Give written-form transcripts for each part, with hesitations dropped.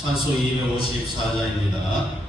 찬송 254자입니다.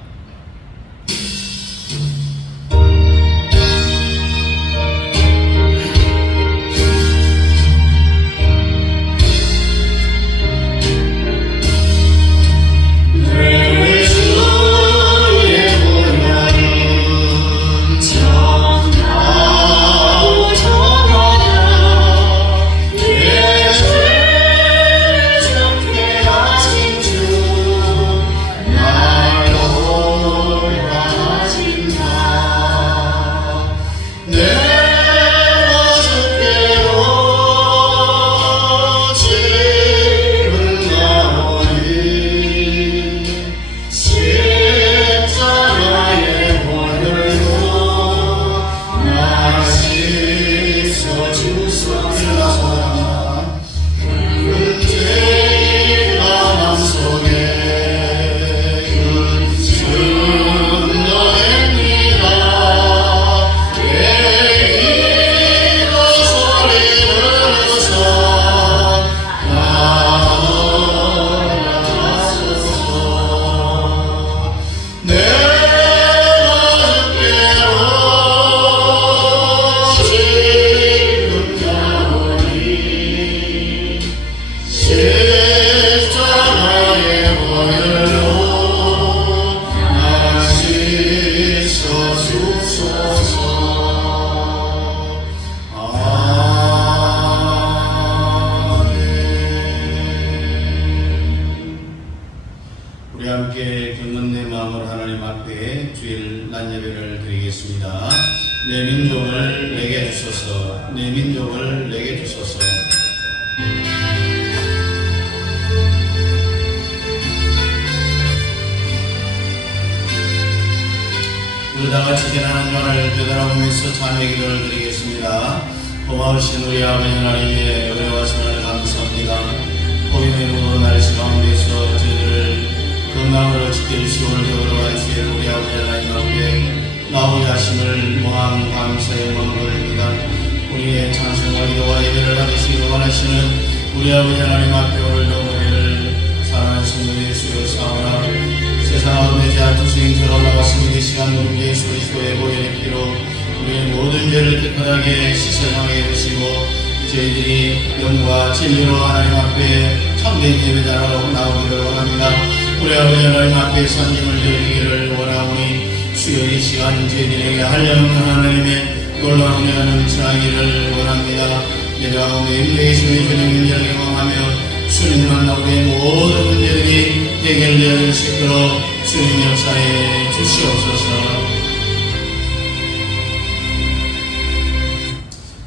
우리 함께 경건된 마음으로 하나님 앞에 주일 낮 예배를 드리겠습니다. 내 민족을 내게 주소서, 내 민족을 내게 주소서. 우리 다같이 지나는 날을 되돌아보면서 참회 기도를 드리겠습니다. 고마우신 우리 아버지 하나님의 은혜와 사랑을 감사합니다. 복음의 무거운 날씨 가운데서 저희들을 건강으로 지켜주시고 오늘도 주의 우리 아버지 하나님 앞에 나오게 하심을 무한 감사의 마음을 올립니다. 우리의 찬송과 기도와 예배를 받으시기 원하시는 우리 아버지 하나님 앞에 오늘도 우리를 사랑하는 성도의 주여 사오라. 세상 가운데 죄악 투수인처럼 올라갔습니다. 이 시간 우리 예수 그리스도의 보혈의 피로 우리의 모든 죄를 깨끗하게 씻어나게 해주시고 저희들이 영과 진리로 하나님 앞에 참된 예배자로 나오기를 원합니다. 우리 아버지 하나님 앞에 선임을 드리기를 원하오니 주여 이 시간 저희들에게 한량없는 하나님의 놀라운 은혜가 넘쳐나기를 원합니다. 예배 가운데 임재계시는 주님 임재를 경험하며 주님 만나 우리의 모든 문제들이 해결되어 수 있도록 주님 역사에 주시옵소서.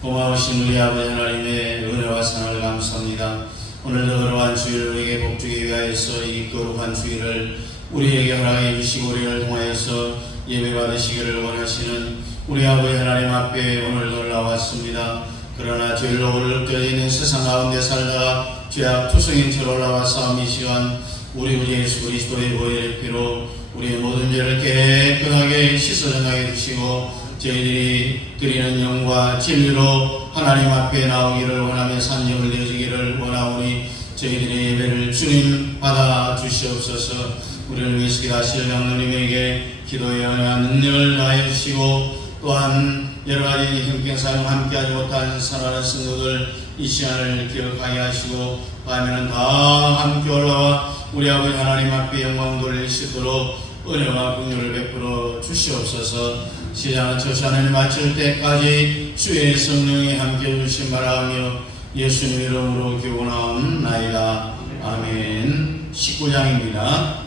고마우신 우리 아버지 하나님의 은혜와 사랑을 감사합니다. 오늘도 그러한 주일을 우리에게 복주기 위하여서 이 거룩한 주일을 우리에게 허락해 주시고 우리를 통하여서 예배 받으시기를 원하시는 우리 아버지 하나님 앞에 오늘도 올라왔습니다. 그러나 죄로 얼룩져 있는 세상 가운데 살다가 죄악 투성인처럼 올라와 싸움 이 시간 우리 예수 그리스도의 보혈의 피로 우리의 모든 죄를 깨끗하게 씻어내게 해주시고 저희들이 드리는 영과 진리로 하나님 앞에 나오기를 원하며 산적을 내어주기를 원하오니 저희들의 예배를 주님 받아 주시옵소서. 우리를 위해서 기도하실 장로님에게 기도의 은혜와 능력을 다해 주시고 또한 여러가지 형평사용 함께하지 못한 사랑하는 성도들 이 시간을 기억하게 하시고 다음에는 다 함께 올라와 우리 아버지 하나님 앞에 영광 돌릴 수 있도록 은혜와 긍휼을 베풀어 주시옵소서. 시장은 저 시간을 마칠 때까지 주의 성령이 함께 주신 바라며 예수님 이름으로 기원하옵나이다. 아멘. 19장입니다.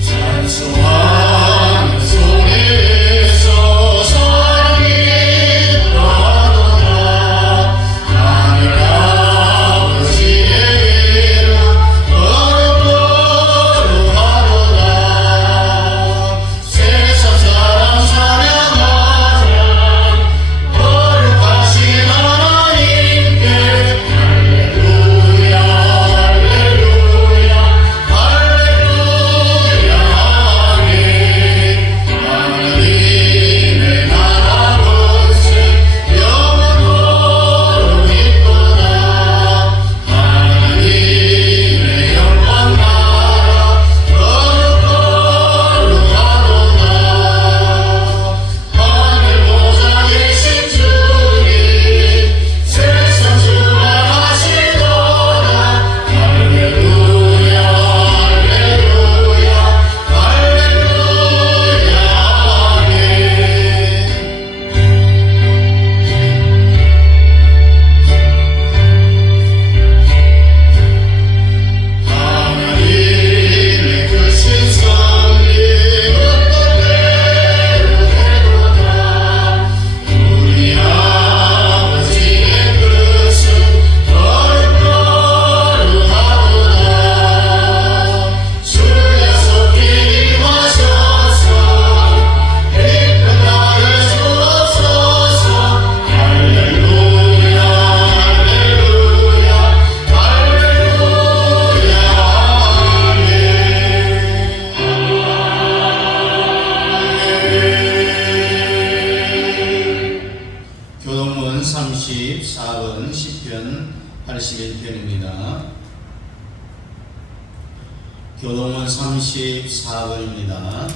세상 사람 사랑하자 84번 시편 81편입니다. 교동은 34번입니다.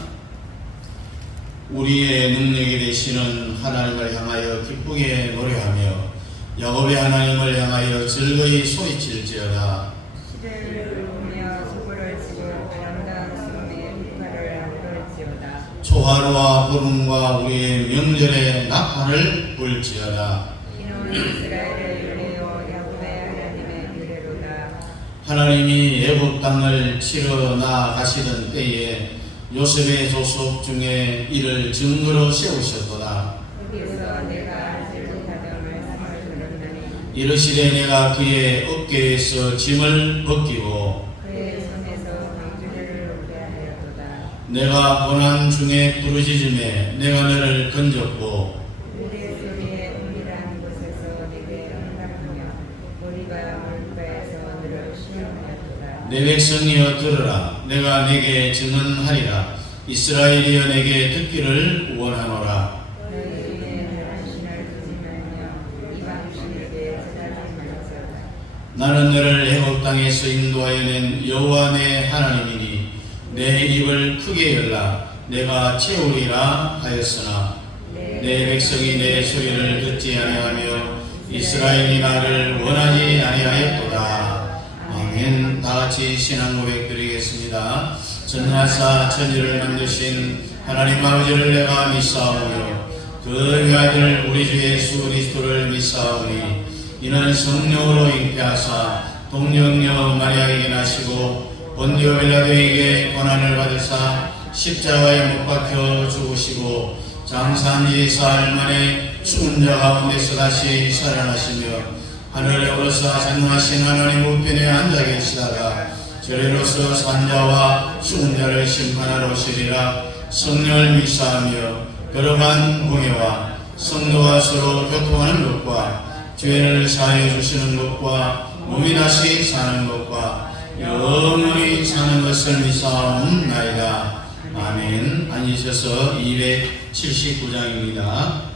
우리의 능력이 되시는 하나님을 향하여 기쁘게 노래하며 야곱의 하나님을 향하여 즐거이 소리칠지어다. 시대를 보며 소굴을 치고 아름다운 숨에 빛발을 부를지어다. 초하루와 구름과 우리의 명절에 나팔을 불지어다. 이는 이스라엘의 유래요 야곱의 하나님의 유래로다. 하나님이 애굽 땅을 치러 나가시던 때에 요셉의 조속 중에 이를 증거로 세우셨도다. 거기서 내가 알지 못하던 말씀을 들었나니 이르시되 내가 그의 어깨에서 짐을 벗기고 그의 손에서 방주를 놓게 하였도다. 내가 고난 중에 부르짖음에 내가 너를 건졌고 우리의 소리에 은밀한 곳에서 내게 응답하며 우리가 물가에서 너를 시험하였도다. 내 백성이여 들으라. 내가 내게 증언하리라. 이스라엘이여 내게 듣기를 원하노라. 너희 중에 당신을 두지 말며 이방 신에게 전하지 말지어다. 나는 너를 애굽 땅에서 인도하여 낸 여호와 내 하나님이니 내 입을 크게 열라. 내가 채우리라 하였으나 내 백성이 내 소리를 듣지 아니하며 이스라엘이 나를 원하지 아니하였도다. 아멘. 다같이 신앙 고백 드리겠습니다. 전하사 천지를 만드신 하나님 아버지를 내가 믿사오며 그 아들 우리 주 예수 그리스도를 믿사오니 이는 성령으로 잉태하사 동정녀 마리아에게 나시고 본디오 빌라도에게 고난을 받으사 십자가에 못 박혀 죽으시고 장사한 지 사흘 만에 죽은 자 가운데서 다시 살아나시며 하늘에 오르사 전능하신 하나님 우편에 앉아 계시다가 저리로서 산자와 죽은 자를 심판하러 오시리라. 성령을 믿사하며 거룩한 공예와 성도가 서로 교통하는 것과 죄를 사하여 주시는 것과 몸이 다시 사는 것과 영원히 사는 것을 믿사옵나이다. 아멘. 앉으셔서 279장입니다. 아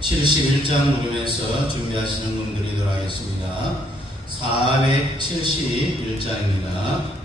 471장 부르면서 준비하시는 분 드리도록 하겠습니다. 471장입니다.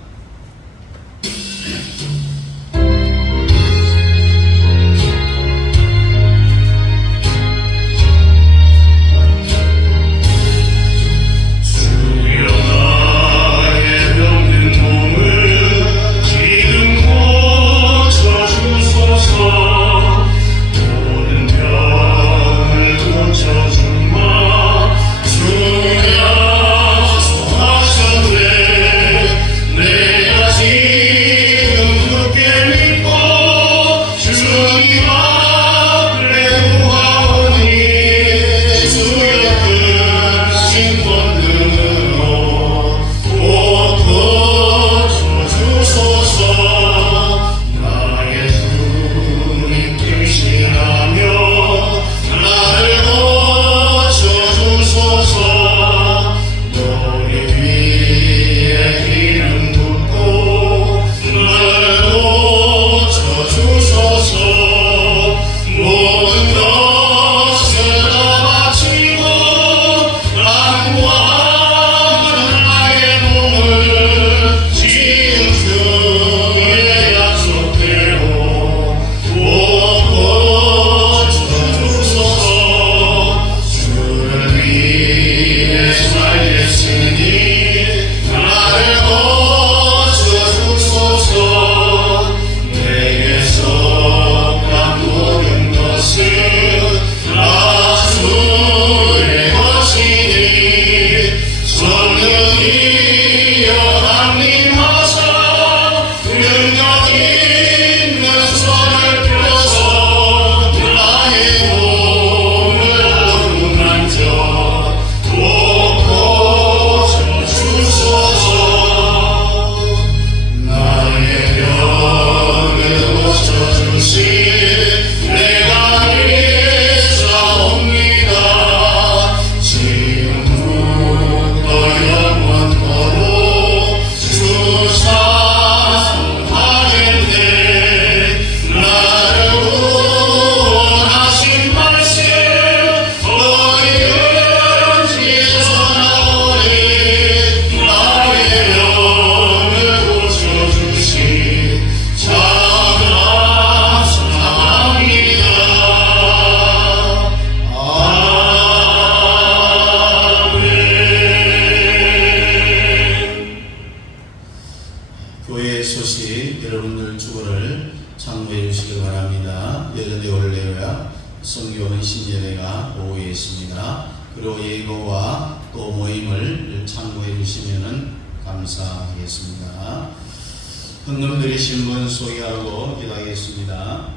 교회 소식 여러분들 주보를 참고해 주시기 바랍니다. 여전히 원래야 성교 신예배가 오후에 있습니다. 그리고 예고와 또 모임을 참고해 주시면 감사하겠습니다. 헌금 드리신 분 소개하고 기도하겠습니다.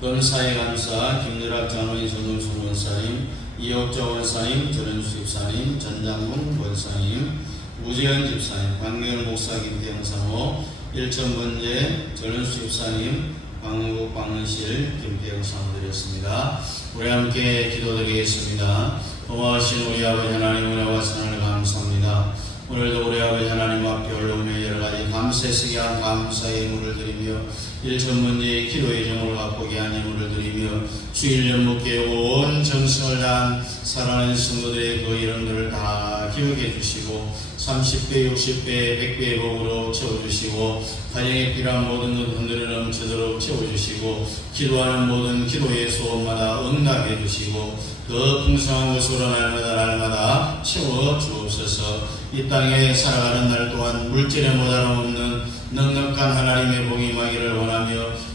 권사의 감사 김유락 장로인 성금 소문사님, 이옥자 원사님, 전현수 집사님, 전장군 권사님, 우재현 집사님, 광명을 목사 김태영 사모, 일천번제 전현수 집사님, 광국 광릉실 김태영 사모 드렸습니다. 우리 함께 기도드리겠습니다. 고마우신 우리 아버지 하나님 은혜와 선을 감사합니다. 오늘도 우리 아버지 하나님 앞에 올라오며 여러가지 감사스게 한 감사의 예물을 드리며 일천번제의 기도의 정을 갖고게 한 예물을 드리며 주일 연묵계 온 정성을 다한 사랑하는 성도들의 그 이름들을 다 기억해 주시고 30배, 60배, 100배의 복으로 채워주시고 가정에 필요한 모든 것 흔들어 넘치도록 채워주시고 기도하는 모든 기도의 소원마다 응답해 주시고 더 풍성한 것으로 날마다 채워 주옵소서. 이 땅에 살아가는 날 동안 물질에 모자람 없는 넉넉한 하나님의 복이 임하기를 원하며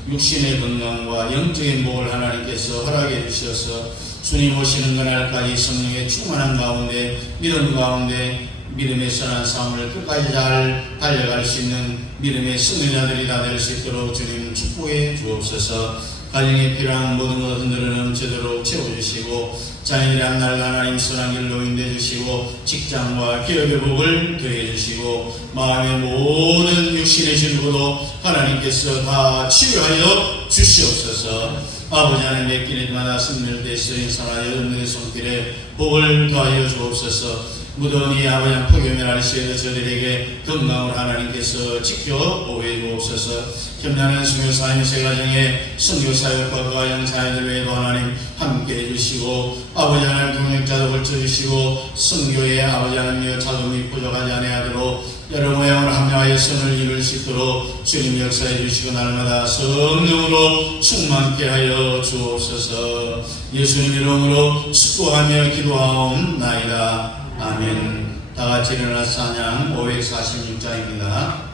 육신의 건강과 영적인 복을 하나님께서 허락해 주셔서 주님 오시는 그날까지 성령의 충만한 가운데 믿음 가운데 믿음의 선한 삶을 끝까지 잘 달려갈 수 있는 믿음의 승리자들이 다 될 수 있도록 주님 축복해 주옵소서. 가정에 필요한 모든 것 흔들어 넘치도록 채워주시고 자녀들의 앞날 하나님 선한 길로 인도해주시고 직장과 기업의 복을 더해주시고 마음의 모든 육신의 질고도 하나님께서 다 치유하여 주시옵소서. 아버지 하나님 맺기는 마다 승리를 대신 선한 여러분들의 손길에 복을 더하여 주옵소서. 무더니 아버지 폭염이랄 시에도 저들에게 건강을 하나님께서 지켜 보호해 주옵소서. 겸손한 순교사님 세 가정의 순교사역과 그 가정 자녀들 외에도 하나님 함께 해주시고 아버지 하나님 동역자도 걸쳐주시고 순교의 아버지 하나님여 자금이 부족하지 아니하도록 여러 모양을 합류하여 선을 이룰 수 있도록 주님 역사해 주시고 날마다 성령으로 충만케 하여 주옵소서. 예수님 이름으로 축복하며 기도하옵나이다. 아멘. 다같이 일어나 찬양 546장입니다.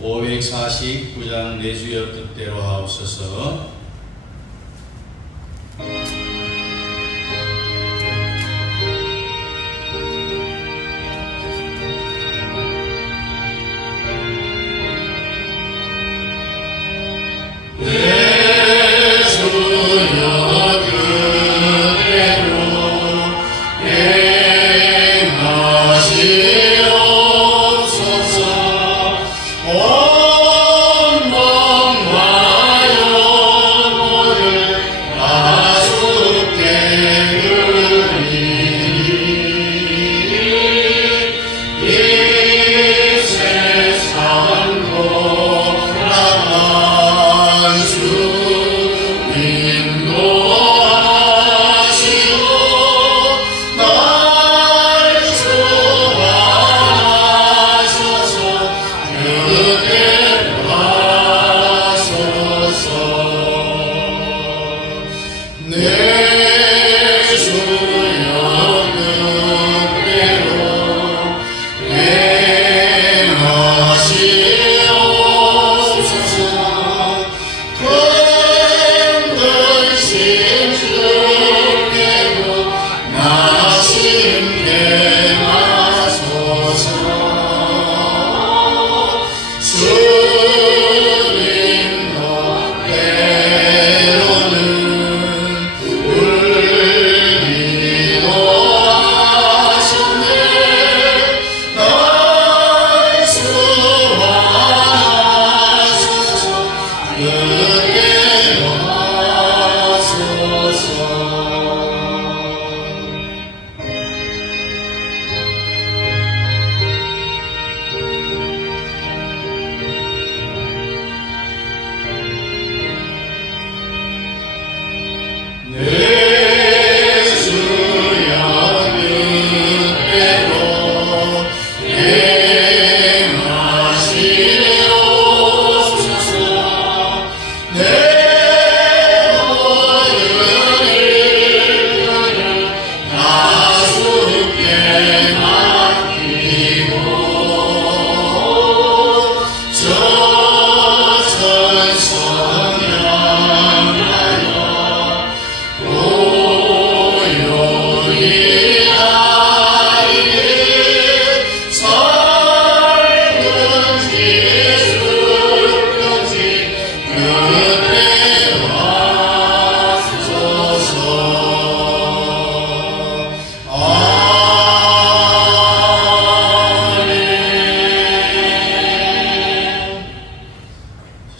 549장 내 주여 뜻대로 하옵소서.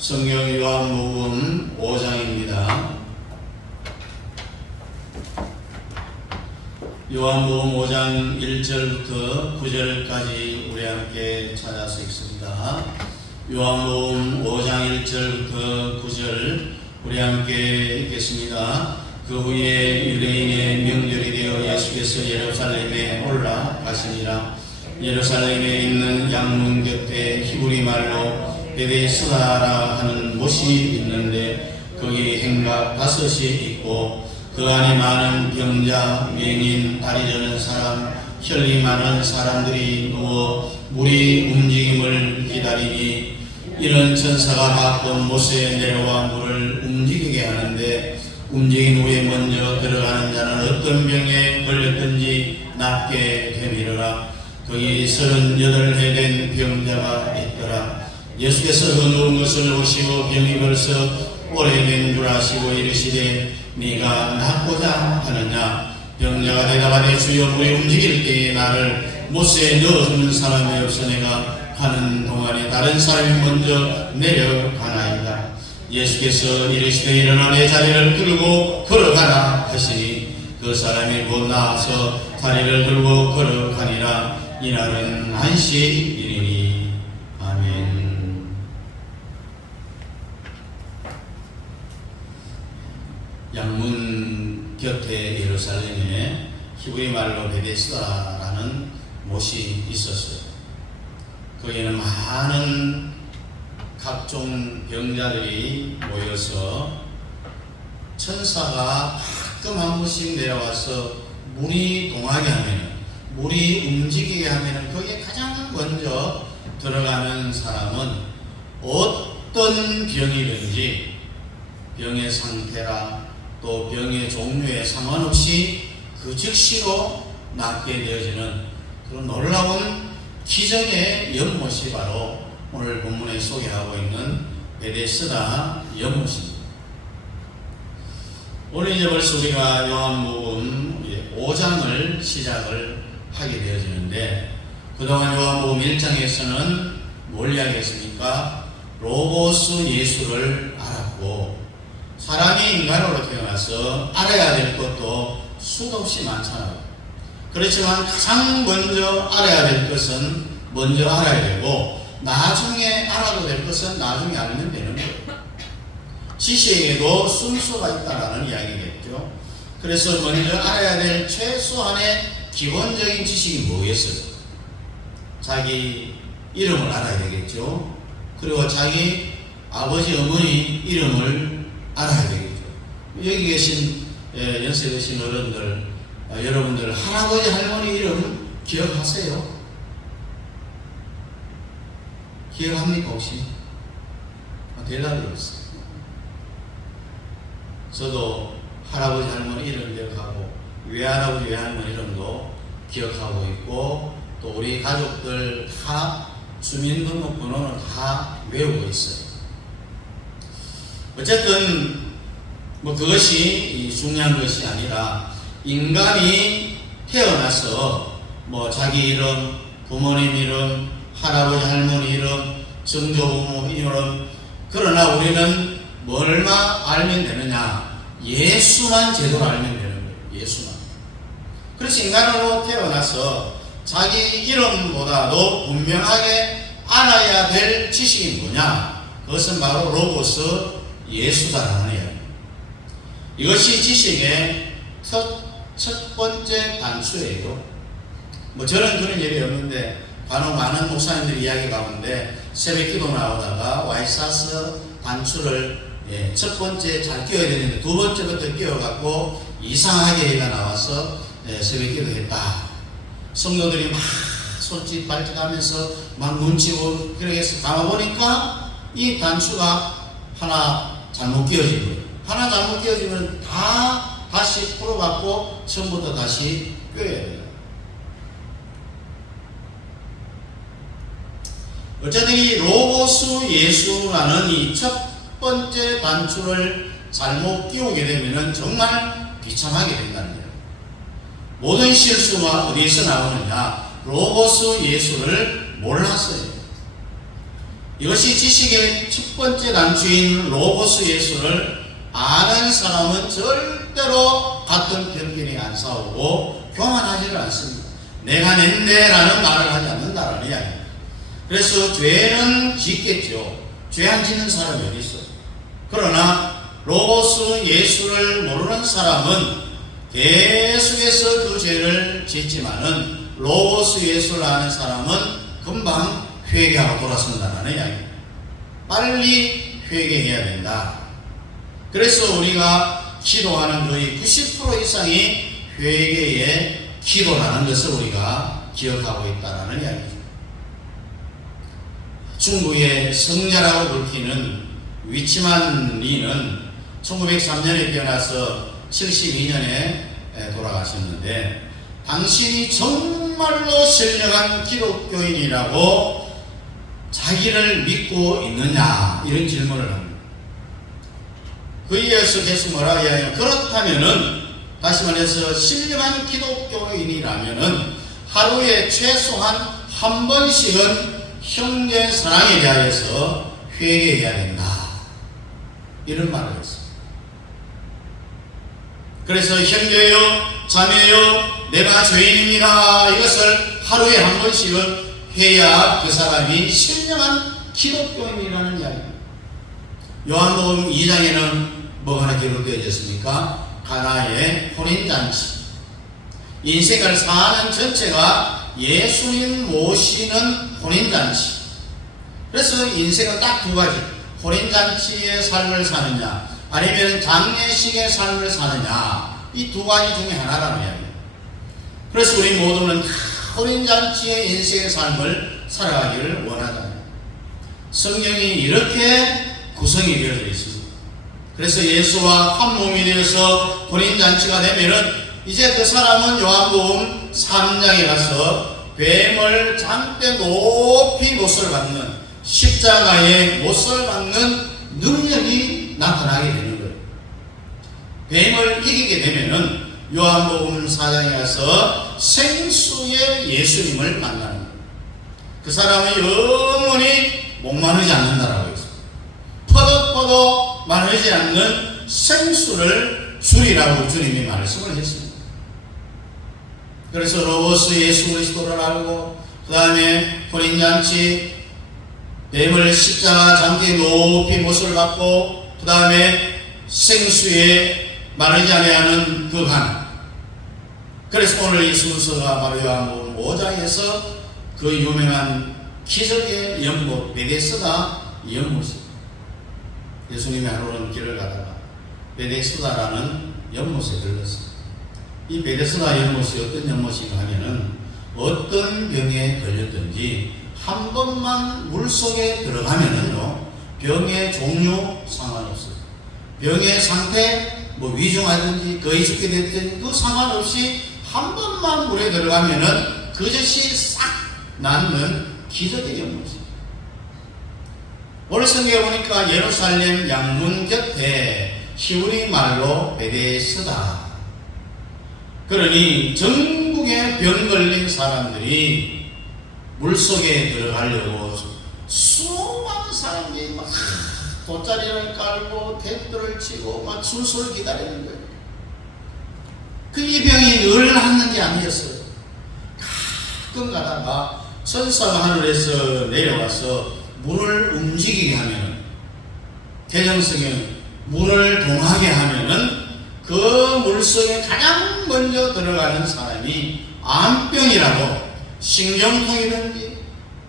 성경 요한복음 5장입니다. 요한복음 5장 1절부터 9절까지 우리 함께 찾아서 읽습니다. 요한복음 5장 1절부터 9절 우리 함께 읽겠습니다. 그 후에 유대인의 명절이 되어 예수께서 예루살렘에 올라가시니라. 예루살렘에 있는 양문 곁에 히브리 말로 베데스다라 하는 못이 있는데 거기 행각 5이 있고 그 안에 많은 병자, 맹인, 다리 저는 사람, 혈이 많은 사람들이 누워 물이 움직임을 기다리니 이런 천사가 가끔 못에 내려와 물을 움직이게 하는데 움직인 후에 먼저 들어가는 자는 어떤 병에 걸렸든지 낫게 되미르라. 거기 38해 된 병자가 있더라. 예수께서 그 누운 것을 보시고 병이 벌써 오래된 줄 아시고 이르시되 네가 낫고자 하느냐. 병자가 대답하되 주여 물이 움직일 때에 나를 못에 넣어주는 사람이 없어 내가 가는 동안에 다른 사람이 먼저 내려가나이다. 예수께서 이르시되 일어나 내 자리를 들고 걸어가라 하시니 그 사람이 곧 나와서 자리를 들고 걸어가니라. 이날은 안식일이니. 아멘. 양문 곁에 예루살렘에 히브리 말로 베데스다라는 못이 있었어요. 거기에는 많은 각종 병자들이 모여서 천사가 가끔 한 번씩 내려와서 물이 동하게 하면, 물이 움직이게 하면 거기에 가장 먼저 들어가는 사람은 어떤 병이든지 병의 상태라 또 병의 종류에 상관없이 그 즉시로 낫게 되어지는 그런 놀라운 기적의 연못이 바로 오늘 본문에 소개하고 있는 베데스다 연못입니다. 오늘 이제 벌써 우리가 요한복음 5장을 시작을 하게 되어지는데, 그동안 요한복음 1장에서는 뭘 이야기했습니까? 로고스 예수를 알았고, 사람이 인간으로 태어나서 알아야 될 것도 수도 없이 많잖아요. 그렇지만 가장 먼저 알아야 될 것은 먼저 알아야 되고, 나중에 알아도 될 것은 나중에 알면 되는 거예요. 지식에도 순서가 있다라는 이야기겠죠. 그래서 먼저 알아야 될 최소한의 기본적인 지식이 뭐겠어요? 자기 이름을 알아야 되겠죠. 그리고 자기 아버지 어머니 이름을 알아야 되겠죠. 여기 계신 연세 드신 어른들, 여러분들 할아버지 할머니 이름 기억하세요? 기억합니까 혹시? 대답이 없어요. 저도 할아버지 할머니 이름 기억하고 외할아버지 외할머니 이름도 기억하고 있고, 또 우리 가족들 다 주민등록번호는 다 외우고 있어요. 어쨌든 그것이 중요한 것이 아니라, 인간이 태어나서 자기 이름, 부모님 이름, 할아버지 할머니 이름, 정조부모 이름, 그러나 우리는 뭘만 알면 되느냐? 예수만 제대로 알면 되는 거예요. 예수만. 그래서 인간으로 태어나서 자기 이름보다도 분명하게 알아야 될 지식이 뭐냐? 그것은 바로 로고스 예수다라는 이야기입니다. 이것이 지식의 첫 번째 단추예요. 저는 그런 일이 없는데 간혹 많은 목사님들이 이야기 가운데 새벽 기도 나오다가 와이사스 단추를 첫 번째 잘 끼워야 되는데 두 번째부터 끼워갖고 이상하게 얘가 나와서 새벽 기도했다. 성도들이 막 손짓 발짓하면서 막 눈치고 그렇게 해서 감아보니까 이 단추가 하나 잘못 끼워진 거예요. 하나 잘못 끼워지면 다시 풀어갖고 처음부터 다시 껴야 돼요. 어쨌든 이 로고스 예수라는 이 첫 번째 단추를 잘못 끼우게 되면 정말 비참하게 된다는 거예요. 모든 실수가 어디에서 나오느냐? 로고스 예수를 몰랐어요. 이것이 지식의 첫 번째 단추인 로고스 예수를 아는 사람은 절대로 같은 편견이 안 싸우고 교만하지를 않습니다. 내가 낸데 라는 말을 하지 않는다라는 이야기입니다. 그래서 죄는 짓겠죠. 죄 안 짓는 사람이 어디 있어요? 그러나 로고스 예수를 모르는 사람은 계속해서 그 죄를 짓지만은 로고스 예수를 아는 사람은 금방 회개하고 돌아선다는 이야기입니다. 빨리 회개해야 된다. 그래서 우리가 기도하는 거의 90% 이상이 회개의 기도라는 것을 우리가 기억하고 있다는 이야기죠. 중국의 성자라고 불리는 위치만 리는 1903년에 태어나서 72년에 돌아가셨는데, 당신이 정말로 신령한 기독교인이라고 자기를 믿고 있느냐? 이런 질문을 합니다. 그에 이어서 계속 뭐라고 이야기하면, 그렇다면은 다시 말해서 신령한 기독교인이라면은 하루에 최소한 한 번씩은 형제 사랑에 대하여서 회개해야 된다. 이런 말을 했어요. 그래서 형제요 자매요 내가 죄인입니다 이것을 하루에 한 번씩은 해야 그 사람이 신령한 기독교인이라는 이야기입니다. 요한복음 2장에는 뭐가 하나 기록되어 있습니까? 가나의 혼인잔치. 인생을 사는 전체가 예수님 모시는 혼인잔치. 그래서 인생은 딱 두 가지. 혼인잔치의 삶을 사느냐 아니면 장례식의 삶을 사느냐 이 두 가지 중에 하나라는 이야기예요. 그래서 우리 모두는 혼인잔치의 인생의 삶을 살아가기를 원하잖아요. 성경이 이렇게 구성이 되어져 있습니다. 그래서 예수와 한 몸이 되어서 혼인잔치가 되면은 이제 그 사람은 요한복음 3장에 가서 뱀을 장대 높이 못을 박는 십자가의 못을 박는 능력이 나타나게 되는 거예요. 뱀을 이기게 되면은 요한복음 4장에 가서 생수의 예수님을 만나는 거예요. 그 사람은 영원히 목마르지 않는다라고 했어요. 퍼덕퍼덕 마르지 않는 생수를 주리라고 주님이 말씀을 했습니다. 그래서 로고스 예수 그리스도를 알고 그 다음에 혼인잔치 뱀을 십자가 장대에 높이 못을 받고 그 다음에 생수에 마르지 아니하는 그 간. 그래서 오늘 이 순서가 바로 요한복음 5장에서 그 유명한 기적의 연못 베데스다 연못입니다. 예수님이 하루는 길을 가다가 베데스다라는 연못에 들렀어요. 이 베데스다 연못이 어떤 연못인가 하면은 어떤 병에 걸렸든지 한 번만 물속에 들어가면은요 병의 종류 상관없어요. 병의 상태 뭐 위중하든지 거의 죽게 됐든지 그 상관없이 한 번만 물에 들어가면은 그것이 싹 낫는 기적의 연못입니다. 오늘 성경에 보니까 예루살렘 양문 곁에 히브리 말로 베데스다. 그러니 전국에 병 걸린 사람들이 물속에 들어가려고 수많은 사람들이 막 돗자리를 깔고 텐트를 치고 막 줄서를 기다리는 거예요. 그 이 병이 늘 하는 게 아니었어요. 가끔 가다가 천사가 하늘에서 내려와서 물을 움직이게 하면은 대정성에 물을 동하게 하면은 그 물속에 가장 먼저 들어가는 사람이 암병이라고 신경통이든지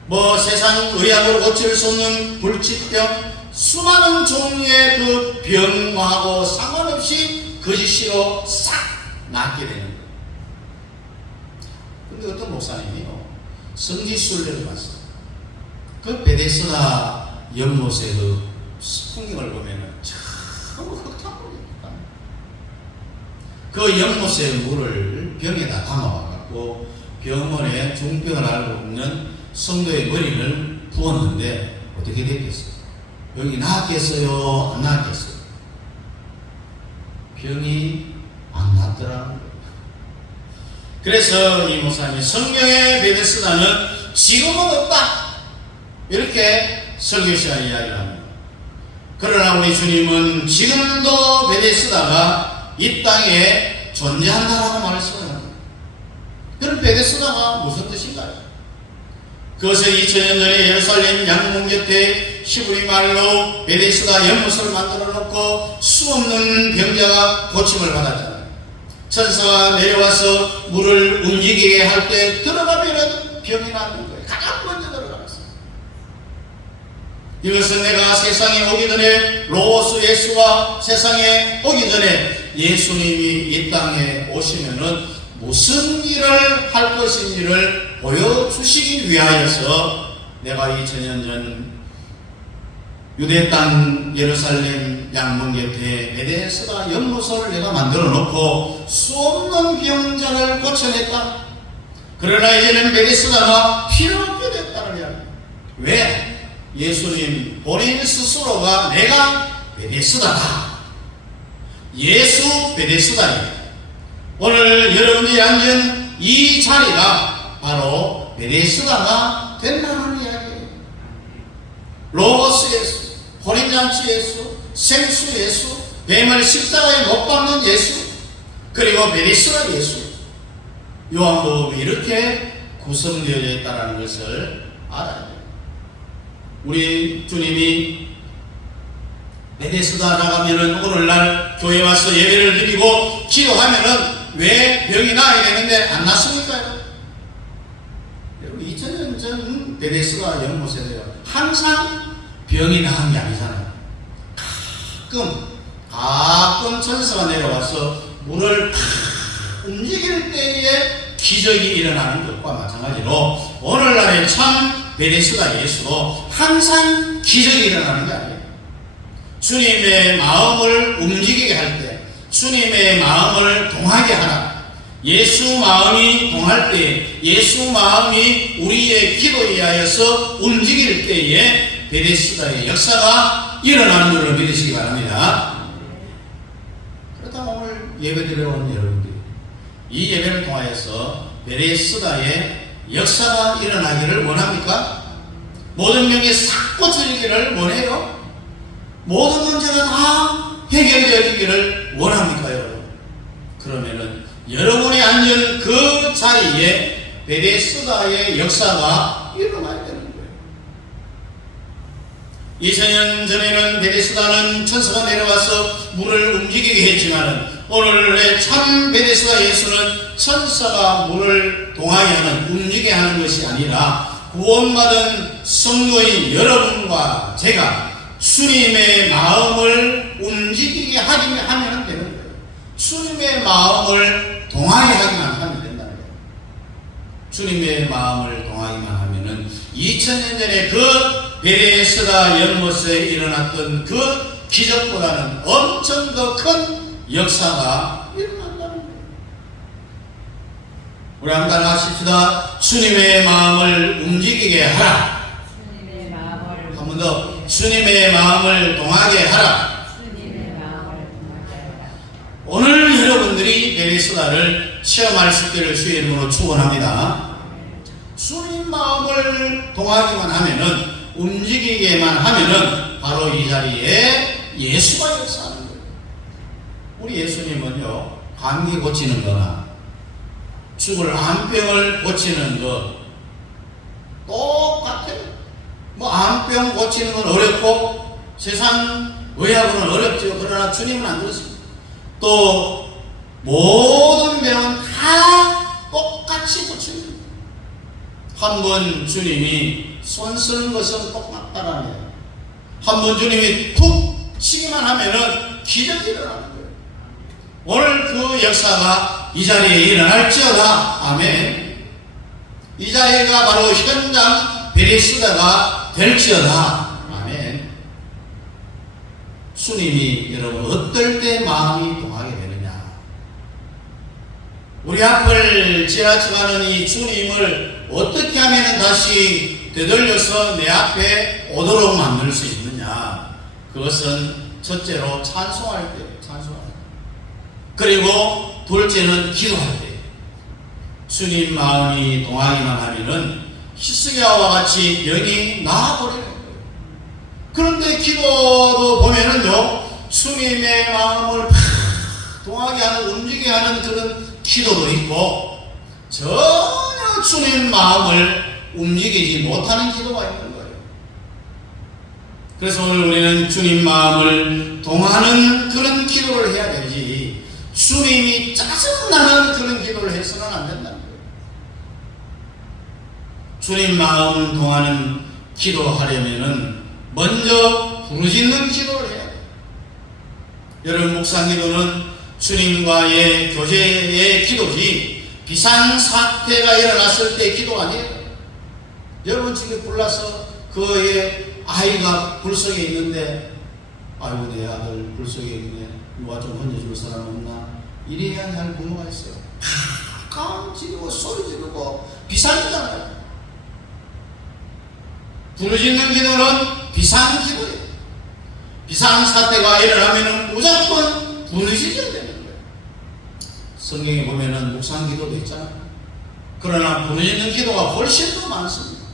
뭐 세상 의학으로 고칠 수 없는 불치병 수많은 종류의 그 병하고 상관없이 거짓으로 싹 낫게 되는 거예요. 근데 어떤 목사님이요 성지순례를 갔어요. 그 베데스다 연못의 그 풍경을 보면은 참 흙탕물입니다. 그 연못의 물을 병에다 담아와갖고 병원에 중병을 앓고 있는 성도의 머리를 부었는데 어떻게 됐겠어요? 병이 나았겠어요? 안 나았겠어요? 병이 안 낫더라고요. 그래서 이 목사님이 성경의 베데스다는 지금은 없다 이렇게 설교 시간에 이야기를 합니다. 그러나 우리 주님은 지금도 베데스다가 이 땅에 존재한다라고 말씀을 합니다. 그럼 베데스다가 무슨 뜻인가요? 그것은 2000년 전에 예루살렘 양문 곁에 히브리 말로 베데스다 연못을 만들어 놓고 수없는 병자가 고침을 받았잖아요. 천사가 내려와서 물을 움직이게 할 때 들어가면은 병이 낫는 거예요. 가장 먼저 들어가봤어요. 이것은 내가 세상에 오기 전에 로고스 예수가 세상에 오기 전에 예수님이 이 땅에 오시면은 무슨 일을 할 것인지를 보여주시기 위하여서 내가 2000년 전 유대 땅 예루살렘 양문 곁에 베데스다 연못을 내가 만들어 놓고 수없는 병자를 고쳐냈다. 그러나 이제는 베데스다가 필요 없게 됐다는 이야기. 왜? 예수님 본인 스스로가 내가 베데스다다. 예수 베데스다입니다. 오늘 여러분들이 앉은 이 자리가 바로 베데스다가 된다는 이야기예요. 로고스 예수, 혼인잔치 예수, 생수 예수, 뱀을 십자가에 못 박는 예수, 그리고 베데스다 예수, 요한복음이 이렇게 구성되어져 있다는 것을 알아야 돼요. 우리 주님이 베데스다 나가면은 오늘날 교회 와서 예배를 드리고 기도하면은 왜 병이 나야 되는데 안 났습니까? 여러분 2000년 전 베데스다 연못에도요 항상 병이 나은 게 아니잖아요. 가끔 천사가 내려와서 물을 움직일 때에 기적이 일어나는 것과 마찬가지로 오늘날의 참 베데스다 예수도 항상 기적이 일어나는 게 아니에요. 주님의 마음을 움직이게 할 때, 주님의 마음을 동하게 하라. 예수 마음이 동할 때, 예수 마음이 우리의 기도에 의하여서 움직일 때에 베데스다의 역사가 일어나는 것을 믿으시기 바랍니다. 그렇다면 오늘 예배드려 온 여러분들이 이 예배를 통하여서 베데스다의 역사가 일어나기를 원합니까? 모든 병이 싹 고쳐지기를 원해요? 모든 문제가 다 해결되어지기를 원합니까, 여러분? 그러면은 여러분이 앉은 그 자리에 베데스다의 역사가 일어나야 되는 거예요. 2000년 전에는 베데스다는 천사가 내려와서 물을 움직이게 했지만 오늘의 참 베데스다 예수는 천사가 물을 동하게 하는, 움직이게 하는 것이 아니라 구원받은 성도인 여러분과 제가 주님의 마음을 움직이게 하면 되는 거예요. 주님의 마음을 동하게 하기만 하면 된다는 거예요. 주님의 마음을 동하기만 하면은 2000년 전에 그 베데스다 연못에 일어났던 그 기적보다는 엄청 더 큰 역사가 일어난다는 거예요. 우리 한번 하십시다. 주님의 마음을 움직이게 하라. 주님의 마음을 한 번 더. 주님의 마음을 동하게 하라. 주님의 마음을 동하게 하라. 오늘 여러분들이 베데스다를 체험할 수 있기를 주의 이름으로 축원합니다. 주님 마음을 동하기만 하면은, 움직이게만 하면은 바로 이 자리에 예수가 역사하는 거예요. 우리 예수님은요, 감기 고치는 거나 죽을 암병을 고치는 거 똑같아요. 뭐 암병 고치는 건 어렵고 세상 의학은 어렵죠. 그러나 주님은 안 그렇습니다. 또 모든 병은 다 똑같이 고칩니다. 한번 주님이 손 쓰는 것은 똑같다라네요. 한번 주님이 툭 치기만 하면은 기적이 일어나는 거예요. 오늘 그 역사가 이 자리에 일어날지어다. 아멘. 이 자리가 바로 현장 베데스다가 될지어다. 아멘. 주님이 여러분 어떨 때 마음이 동하게 되느냐. 우리 앞을 지나쳐가는 이 주님을 어떻게 하면 다시 되돌려서 내 앞에 오도록 만들 수 있느냐. 그것은 첫째로 찬송할 때, 찬송할 때. 그리고 둘째는 기도할 때. 주님 마음이 동하기만 하면은 히스기야와 같이 병이 나아버리는 거예요. 그런데 기도도 보면은요, 주님의 마음을 동하게 하는, 움직이게 하는 그런 기도도 있고, 전혀 주님 마음을 움직이지 못하는 기도가 있는 거예요. 그래서 오늘 우리는 주님 마음을 동하는 그런 기도를 해야 되지, 주님이 짜증나는 그런 기도를 해서는 안 된다는 거예요. 주님 마음 동하는 기도하려면은 먼저 부르짖는 기도를 해야 돼요. 여러분, 묵상 기도는 주님과의 교제의 기도지 비상사태가 일어났을 때 기도 아니에요. 여러분 집에 불나서 그의 아이가 불속에 있는데, 아이고 내 아들 불속에 있네, 누가 좀 건져줄 사람 없나, 이래야 할 부모가 있어요. 강 지르고 소리 지르고 비상이잖아요. 부르짖는 기도는 비상기도예요. 비상사태가 일어나면 무조건 부르짖어야 되는 거예요. 성경에 보면은 묵상기도도 있잖아요. 그러나 부르짖는 기도가 훨씬 더 많습니다.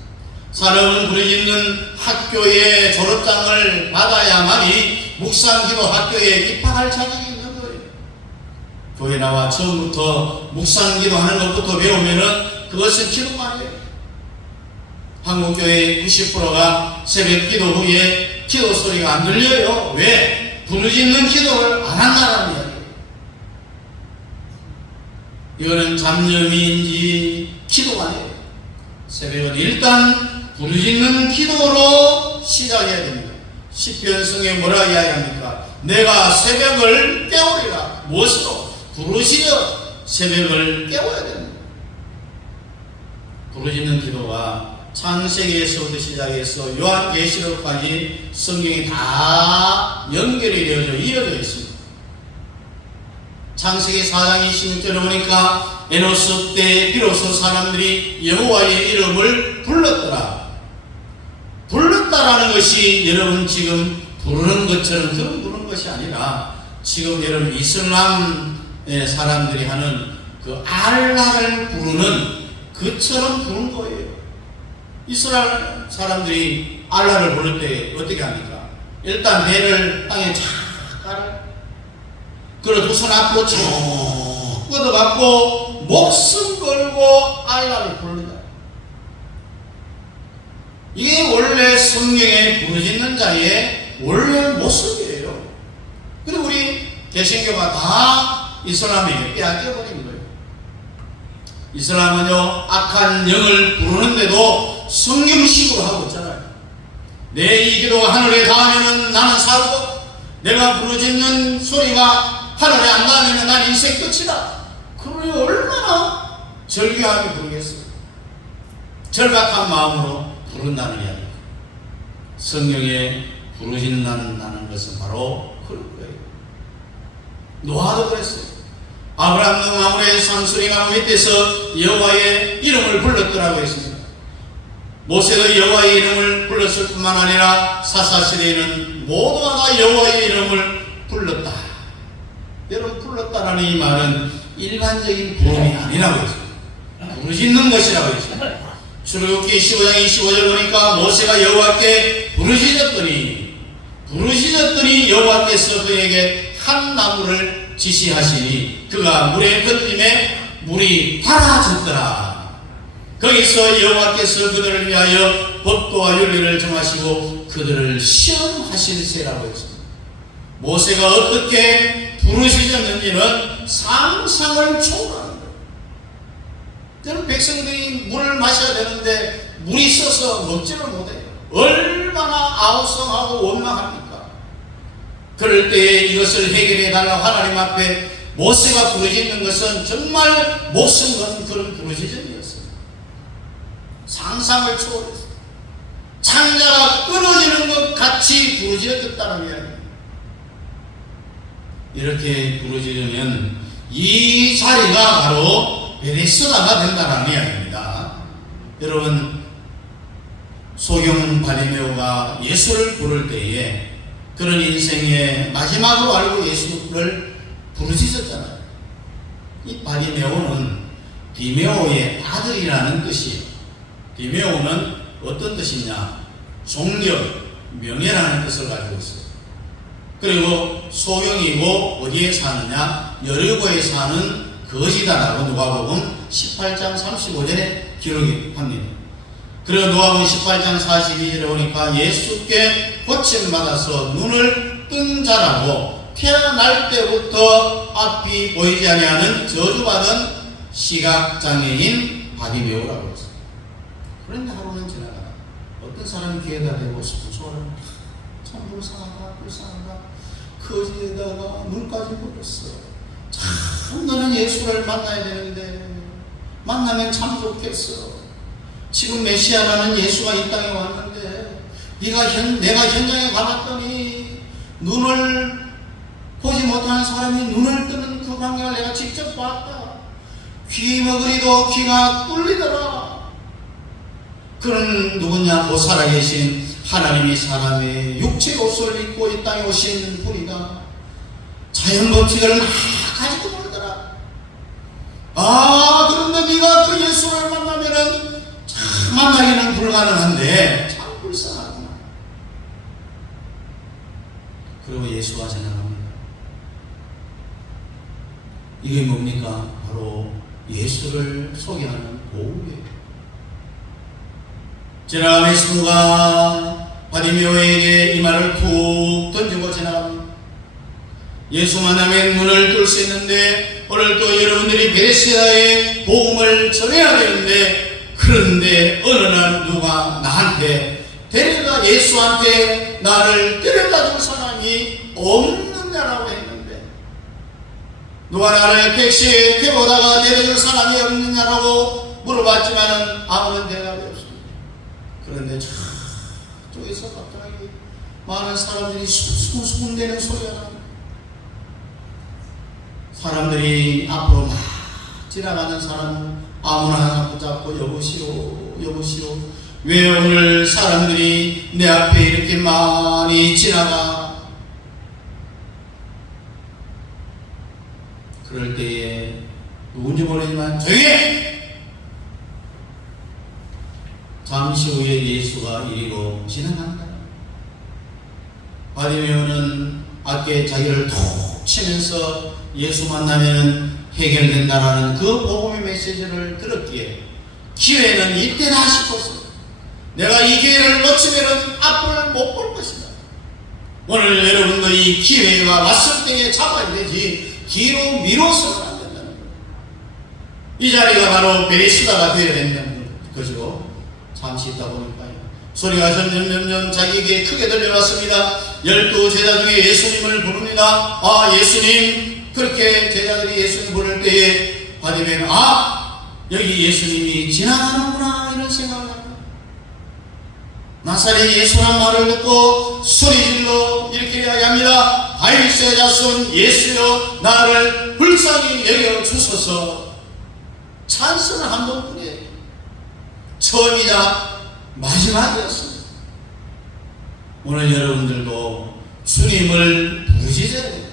사람은 부르짖는 학교의 졸업장을 받아야만이 묵상기도 학교에 입학할 자격이 있는 거예요. 교회 나와 처음부터 묵상기도 하는 것부터 배우면은 그것은 기도만이에요. 한국교회의 90%가 새벽 기도 후에 기도 소리가 안 들려요. 왜? 부르짖는 기도를 안 한다는 이야기예요. 이거는 잡념인지 기도가 아니에요. 새벽은 일단 부르짖는 기도로 시작해야 됩니다. 시편성에 뭐라 이야기합니까? 내가 새벽을 깨우리라. 무엇으로? 부르짖어 새벽을 깨워야 됩니다. 부르짖는 기도가 창세기에서부터 시작해서 요한계시록까지 성경이 다 연결이 되어져 이어져 있습니다. 창세기 4장 26절에 보니까 에노스 때 비로소 사람들이 여호와의 이름을 불렀더라. 불렀다라는 것이 여러분 지금 부르는 것처럼 그런 부르는 것이 아니라 지금 여러분 이슬람 사람들이 하는 그 알라를 부르는 그처럼 부른 거예요. 이스라엘 사람들이 알라를 부를 때 어떻게 합니까? 일단 배를 땅에 쫙 깔아요. 그리고 두 손 앞으로 쭉 뻗어갖고 목숨 걸고 알라를 부릅니다. 이게 원래 성경에 부르짖는 자의 원래 모습이에요. 근데 우리 개신교가 다 이슬람에게 빼앗겨버린 거예요. 이슬람은요, 악한 영을 부르는데도 성경식으로 하고 있잖아요. 내 이 기도가 하늘에 닿으면 나는 살고, 내가 부르짖는 소리가 하늘에 안 닿으면 난 인생 끝이다. 그러니 얼마나 절규하게 부르겠어요. 절박한 마음으로 부른다는 이야기입니다. 성경에 부르짖는다는 것은 바로 그런 거예요. 노아도 그랬어요. 아브라함도 나무에 상수리나무 밑에서 여호와의 이름을 불렀더라고 했습니다. 모세도 여호와의 이름을 불렀을 뿐만 아니라 사사시대에는 모두가 다 여호와의 이름을 불렀다. 여러분, 불렀다라는 이 말은 일반적인 부름이 아니라고 했습니다. 부르짖는 것이라고 했습니다. 출애굽기 15장 25절 보니까 모세가 여호와께 부르짖었더니 여호와께서 그에게 한 나무를 지시하시니 그가 물에 던짐에 물이 달아졌더라. 거기서 여호와께서 그들을 위하여 법도와 윤리를 정하시고 그들을 시험하실세라고 했습니다. 모세가 어떻게 부르짖었는지는 상상을 초월하는 거예요. 저는 백성들이 물을 마셔야 되는데 물이 써서 먹지를 못해요. 얼마나 아우성하고 원망합니까? 그럴 때에 이것을 해결해 달라고 하나님 앞에 모세가 부르짖는 것은 정말 목숨 건 그런 부르짖음이었어요. 상상을 초월했어요. 창자가 끊어지는 것 같이 부르짖었다는 이야기입니다. 이렇게 부르짖으면 이 자리가 바로 베데스다가 된다는 이야기입니다. 여러분, 소경 바리메오가 예수를 부를 때에 그런 인생의 마지막으로 알고 예수를 부르짖었잖아요. 이 바리메오는 디메오의 아들이라는 뜻이에요. 디메오는 어떤 뜻이냐? 존경, 명예라는 뜻을 가지고 있어요. 그리고 소경이고 어디에 사느냐? 여리고에 사는 거지다라고 누가복음 18장 35절에 기록이 합니다. 그리고 누가복음 18장 42절에 보니까 예수께 고침받아서 눈을 뜬 자라고 태어날 때부터 앞이 보이지 아니하는 저주받은 시각장애인 바디메오라고 했어요. 그런데 하루는 지나가 어떤 사람이 귀에다 대고 소소하는 참 불쌍하다 거지에다가 눈까지 보였어. 참 너는 예수를 만나야 되는데 만나면 참 좋겠어. 지금 메시아라는 예수가 이 땅에 왔는데 내가 현장에 가봤더니 눈을 보지 못하는 사람이 눈을 뜨는 그 광경을 내가 직접 봤다. 귀 먹으리도 귀가 뚫리더라. 그런 누구냐? 그 살아계신 하나님이 사람의 육체 옷을 입고 이 땅에 오신 분이다. 자연 법칙을 막 가지고 놀더라. 그런데 네가 그 예수를 만나면은 참 만나기는 불가능한데 참 불쌍하구나. 그리고 예수가 지나갑니다. 이게 뭡니까? 바로 예수를 소개하는 보호예요. 지나간 예수가 바디메오에게 이 말을 툭 던지고 지나갑니다. 예수 만나면 문을 뚫을 수 있는데 오늘 또 여러분들이 베레시다의 복음을 전해야 되는데, 그런데 어느 날 누가 나한테 데려다, 예수한테 나를 데려다 줄 사람이 없느냐라고 했는데, 누가 나를 택시에 태우다가 데려줄 사람이 없느냐라고 물어봤지만은 아무런 대답이 없습니다. 그런데 저쪽에서 갑자기 많은 사람들이 수군수군대는 소리가 납니다. 사람들이 앞으로 막 지나가는 사람을 아무나 하나 붙잡고 여보시오, 여보시오. 왜 오늘 사람들이 내 앞에 이렇게 많이 지나가? 그럴 때에 누군지 모르지만 조용히 해! 잠시 후에 예수가 이리로 지나간다. 바디메오는 어깨에 자기를 톡 치면서 예수 만나면 해결된다라는 그 복음의 메시지를 들었기에 기회는 이때다 싶었습니다. 내가 이 기회를 놓치면 앞을 못 볼 것이다. 오늘 여러분도 이 기회가 왔을 때에 잡아야 되지 뒤로 미뤄서는 안 된다는 거예요. 이 자리가 바로 베레시다가 되어야 된다는 거죠. 잠시 있다 보니까요, 소리가 점점 자기에게 크게 들려왔습니다. 12 제자 중에 예수님을 부릅니다. 아, 예수님. 그렇게 제자들이 예수님 부를 때에 바디메오는 여기 예수님이 지나가는구나 이런 생각을 합니다. 나사렛 예수란 말을 듣고 소리질러 이렇게 이야기합니다. 다윗의 자손 예수여 나를 불쌍히 여겨주소서. 찬스는 한 번뿐이에요. 처음이자 마지막이었습니다. 오늘 여러분들도 주님을 부르짖어야 돼요.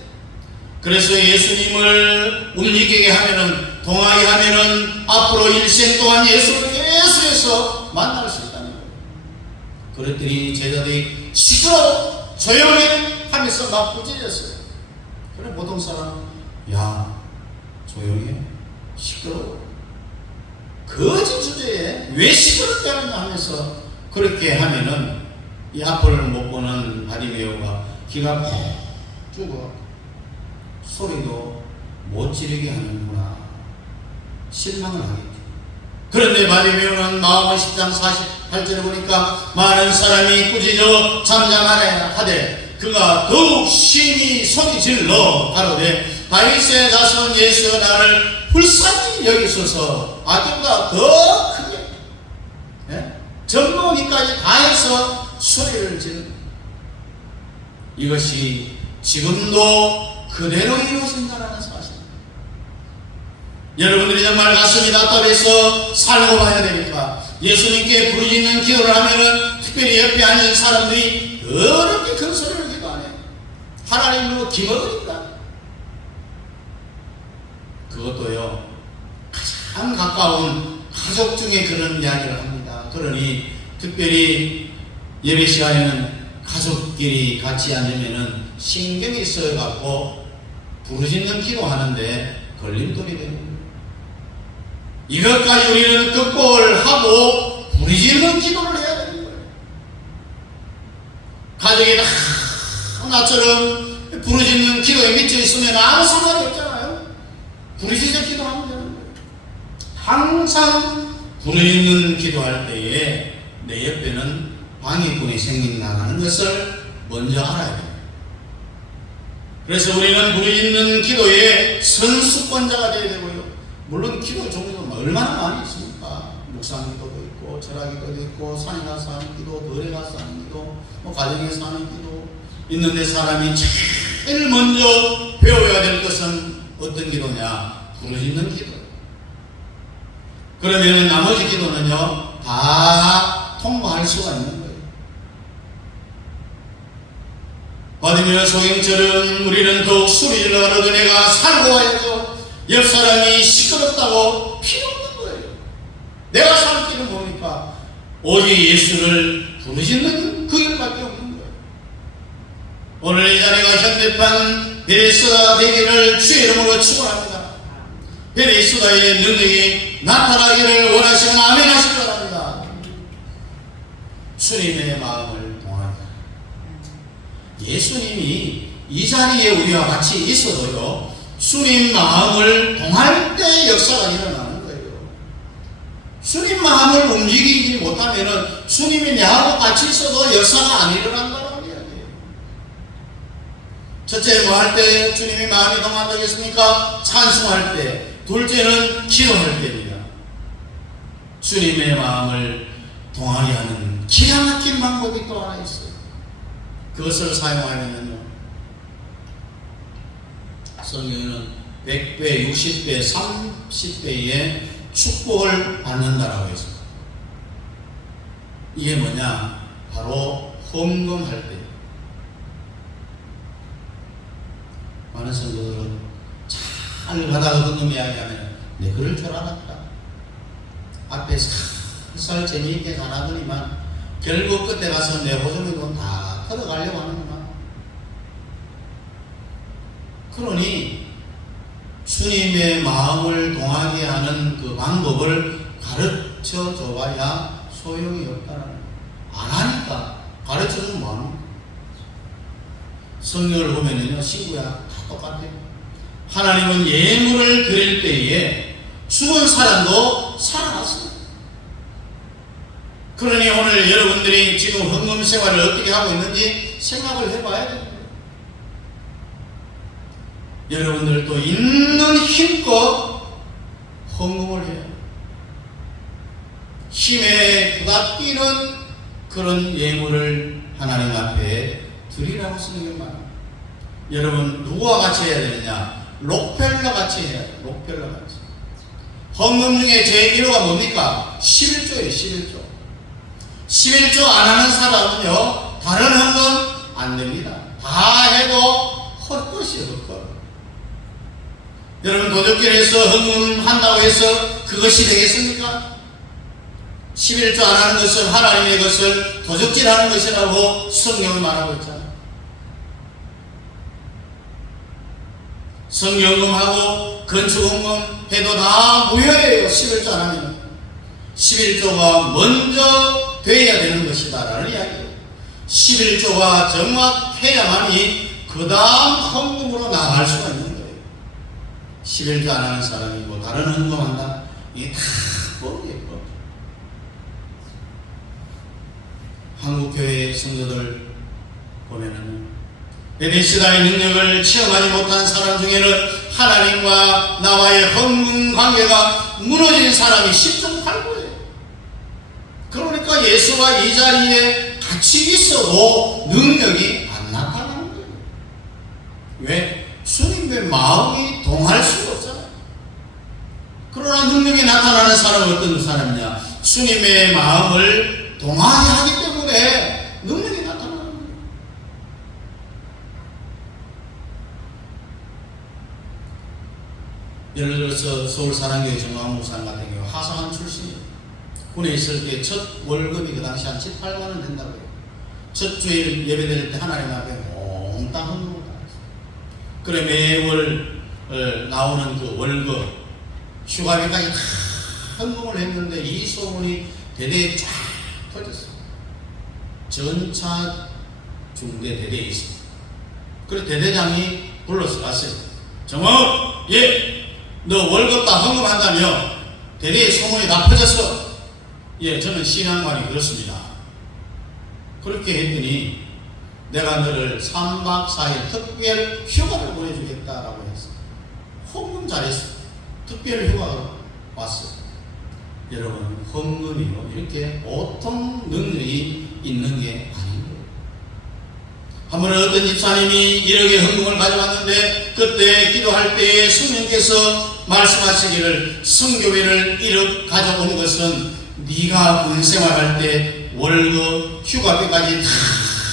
그래서 예수님을 움직이게 하면은, 동하게 하면은 앞으로 일생 동안 예수를 계속해서 만날 수 있다는 거예요. 그랬더니 제자들이 시끄러워 조용해 하면서 막 부짖었어요. 그래 보통 사람 야 조용해 시끄러워 거짓 주제에 왜 시끄럽게 하느냐 하면서 그렇게 하면은 이 앞을 못 보는 바디메오가 기가 푹 죽어 소리도 못 지르게 하는구나 실망을 하겠죠. 그런데 바디메오는 마가복음 10장 48절에 보니까 많은 사람이 꾸짖어 잠잠하라 하되 그가 더욱 심히 소리질러 가로되 다윗의 자손 예수여 나를 불쌍히 여기소서. 아까보다 더 크게 전부기까지 다 해서 소리를 지르는, 이것이 지금도 그대로 이루어진다는 사실입니다. 여러분들이 정말 가슴이 답답해서 살고 봐야 되니까 예수님께 부르짖는 기도를 하면은 특별히 옆에 앉은 사람들이 더럽게 큰 소리를 기도 안 해요. 하나님으로 기먹으니까. 그것도요 가장 가까운 가족 중에 그런 이야기를 합니다. 그러니 특별히 예배 시간에는 가족끼리 같이 앉으면은 신경이 쓰여갖고 부르짖는 기도하는데 걸림돌이 되는 거예요. 이것까지 우리는 극복을 하고 부르짖는 기도를 해야 되는 거예요. 가족이 다 나처럼 부르짖는 기도에 미쳐 있으면 아무 상관이 없잖아요. 부르짖어 기도하면 되는 거예요. 항상 부르짖는 기도할 때에 내 옆에는 방해꾼이 생긴다는 것을 먼저 알아야 돼요. 그래서 우리는 부르짖는 기도의 선수권자가 되어야 되고요. 물론 기도 종류가 얼마나 많이 있습니까? 묵상 기도도 있고 철학 기도도 있고 산에 가서 하는 기도, 들에 가서 하는 기도, 가정에서 하는 기도 있는데 사람이 제일 먼저 배워야 될 것은 어떤 기도냐? 부르짖는 기도. 그러면 나머지 기도는요 다 통과할 수가 있는 거예요. 바디메오 소경처럼 우리는 더욱 소리질러 가로되 내가 살고 와야죠. 옆 사람이 시끄럽다고 필요 없는 거예요. 내가 살 길은 뭡니까? 오직 예수를 부르짖는 그 일밖에 없는 거예요. 오늘 이 자리가 현대판 베레스다 되기를 주의 이름으로 축원합니다. 베레스다의 능력이 나타나기를 원하시면 아멘 하시기 바랍니다. 주님의 마음을 동하다. 예수님이 이 자리에 우리와 같이 있어도요, 주님 마음을 동할 때 역사가 일어나는 거예요. 주님 마음을 움직이지 못하면은 주님이 내하고 같이 있어도 역사가 안 일어난다는 이야기예요. 첫째, 뭐 할 때 주님이 마음이 동한다겠습니까? 찬송할 때. 둘째는 기도할 때입니다. 주님의 마음을 동하게 하는 기가 막힌 방법이 또 하나 있어요. 그것을 사용하면요, 성경에는 100배, 60배, 30배의 축복을 받는다라고 했습니다. 이게 뭐냐? 바로 헌금할 때. 많은 성도들은 잘 가다가 헌금 이야기하면 내 그럴 줄 알았다. 앞에 살살 재미있게 잘하더니만 결국 끝에 가서 내 호적의 돈 다 털어가려고 하는구나. 그러니 주님의 마음을 동하게 하는 그 방법을 가르쳐 줘봐야 소용이 없다는 거예요. 안 하니까 가르쳐 주면 뭐합니까? 성경을 보면은요, 친구야, 다 똑같아요. 하나님은 예물을 드릴 때에 죽은 사람도 살아났어요. 그러니 오늘 여러분들이 지금 헌금 생활을 어떻게 하고 있는지 생각을 해봐야 됩니다. 여러분들도 있는 힘껏 헌금을 해요. 힘에 부닥끼는 그런 예물을 하나님 앞에 드리라고 쓰는 게 많아요. 여러분, 누구와 같이 해야 되느냐? 록펠러 같이 해야 돼요. 록펠러 같이. 헌금 중에 제1호가 뭡니까? 11조예요. 11조. 11조 안 하는 사람은요, 다른 헌금 안 됩니다. 다 해도 헛것이에요. 헛것. 여러분, 도적질해서 헌금한다고 해서 그것이 되겠습니까? 11조 안 하는 것은 하나님의 것을 도적질하는 것이라고 성경은 말하고 있잖아요. 성경금하고 건축헌금 해도 다 무효예요. 11조 안 하면. 11조가 먼저 돼야 되는 것이다 라는 이야기예요. 11조가 정확해야만이 그 다음 헌금으로 나갈 수가 있는 거예요. 11조 안 하는 사람이고 다른 헌금한다, 이게 다 뻔해요. 한국교회 성도들 보면은 베데스다의 능력을 체험하지 못한 사람 중에는 하나님과 나와의 헌금 관계가 무너진 사람이 10.8%예요. 그러니까 예수가 이 자리에 같이 있어도 능력이 안 나타나는 거예요. 왜? 주님의 마음이 동할 수가 없잖아요. 그러나 능력이 나타나는 사람은 어떤 사람이냐? 주님의 마음을 동하게 하기 때문에 능력이 나타나는 거예요. 예를 들어서 서울사랑교회 정광훈 목사님 같은 경우 하사관 출신이에요. 군에 있을 때 첫 월급이 그 당시 한 7, 8만 원 된다고 해요. 첫 주일 예배 드릴 때 하나님 앞에 몽땅 헌금을 다 했어요. 그래 매월 나오는 그 월급, 휴가비까지 다 헌금을 했는데 이 소문이 대대에 쫙 퍼졌어요. 전차 중대 대대에 있어요. 그래서 대대장이 불러서 갔어요. 정원, 예, 너 월급 다 헌금한다며 대대에 소문이 다 퍼졌어. 예, 저는 신앙관이 그렇습니다. 그렇게 했더니 내가 너를 3박 4일 특별 휴가를 보내주겠다라고 했어요. 헌금 잘했어. 특별 휴가가 왔어요. 여러분, 헌금이요, 이렇게 보통 능력이 있는 게 아닌 거예요. 한 번은 어떤 집사님이 1억의 헌금을 가져왔는데 그때 기도할 때에 성령께서 말씀하시기를 성교회를 1억 가져온 것은 네가 군생활할 때 월급, 휴가비까지 다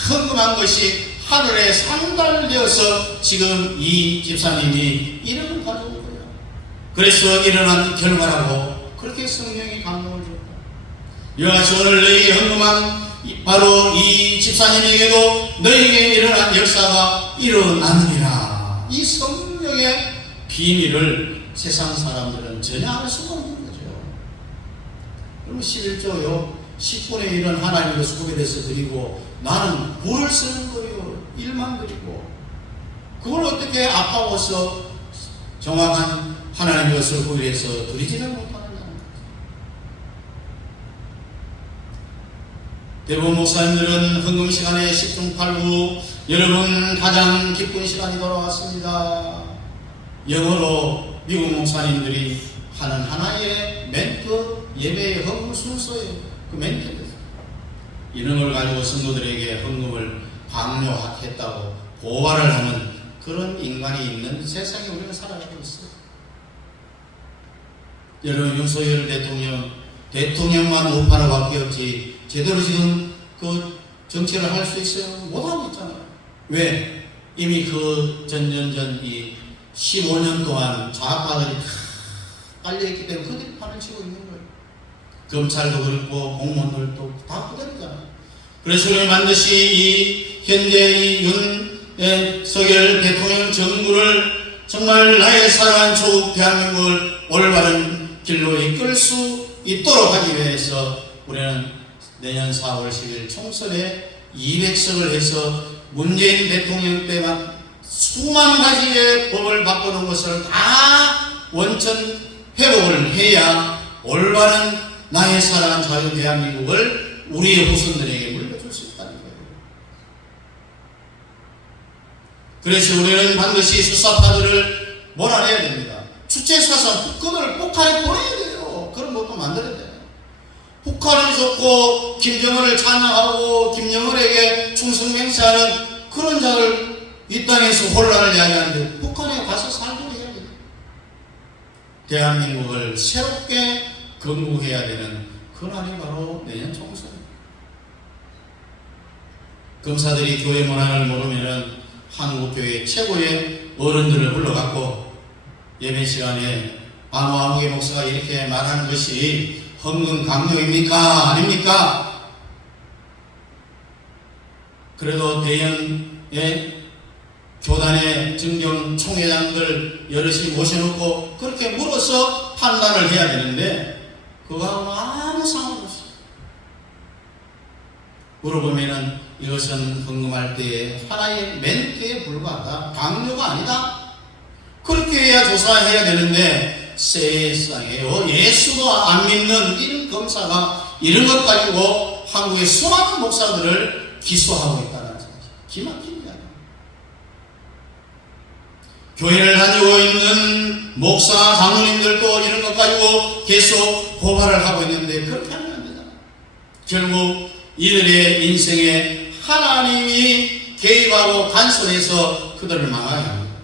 헌금한 것이 하늘에 상달되어서 지금 이 집사님이 1억을 가져온 거예요. 그래서 일어난 결과라고 그렇게 성령이 감동을 줬다. 이와 같이 오늘 너에게 헌금한 바로 이 집사님에게도 너에게 일어난 역사가 일어나느니라. 이 성령의 비밀을 세상 사람들은 전혀 알 수가 없는 거죠. 그러면 11조요 10분의 1은 하나님의 수급에 대해서 드리고 나는 부를 쓰는 거예요. 일만 드리고 그걸 어떻게 아까워서 정확한 하나님의 것을 구해서 드리지를 못하느냐. 대부분 목사님들은 헌금 시간에 10중 8구 여러분 가장 기쁜 시간이 돌아왔습니다. 영어로 미국 목사님들이 하는 하나의 멘트 예배의 헌금 순서예요. 그 멘트입니다. 이런 걸 가지고 성도들에게 헌금을 강요했다고 고발을 하는 그런 인간이 있는 세상에 우리가 살아가고 있어요. 여러분 윤석열 대통령만 우파로 바뀌었지 제대로 지금 그 정치를 할 수 있어요? 못하고 있잖아요. 왜? 이미 그 전전전 이 15년 동안 좌파들이 다 깔려있기 때문에 그들이 판을 치고 있는 거예요. 검찰도 그렇고 공무원들도 다 그대로잖아요. 그래서 우리는 반드시 이 현재 이 윤석열 대통령 정부를 정말 나의 사랑한 조국 대한민국을 올바른 길로 이끌 수 있도록 하기 위해서 우리는 내년 4월 10일 총선에 200석을 해서 문재인 대통령 때만 수만 가지의 법을 바꾸는 것을 다 원천 회복을 해야 올바른 나의 사랑한 자유 대한민국을 우리의 후손들에게 물려줄 수 있다는 거예요. 그래서 우리는 반드시 수사파들을 몰아내야 됩니다. 주체사상 그들을 폭탄에 보내야 돼요. 그런 것도 만들어야 돼요. 북한을 좋고 김정은을 찬양하고 김정은에게 충성 맹세하는 그런 자를 이 땅에서 혼란을 야기하는데 북한에 가서 살도록 해야 돼요. 대한민국을 새롭게 건국해야 되는 그날이 바로 내년 총선입니다. 검사들이 교회 문화를 모르면은 한국교회 최고의 어른들을 불러갖고 예배 시간에 안화무개 목사가 이렇게 말하는 것이 헌금 강요입니까? 아닙니까? 그래도 대형의 교단의 증정 총회장들 여럿이 모셔놓고 그렇게 물어서 판단을 해야 되는데 그거하고 아무 상관없어요. 물어보면은 이것은 헌금할 때의 하나의 멘트에 불과하다. 강요가 아니다. 그렇게 해야 조사해야 되는데 세상에요. 예수도 안 믿는 이런 검사가 이런 것 가지고 한국의 수많은 목사들을 기소하고 있다는 사실. 기막힙니다. 교회를 다니고 있는 목사, 장로님들도 이런 것 가지고 계속 고발을 하고 있는데 그렇게 하면 안 되잖아요. 결국 이들의 인생에 하나님이 개입하고 간섭해서 그들을 망하게 합니다.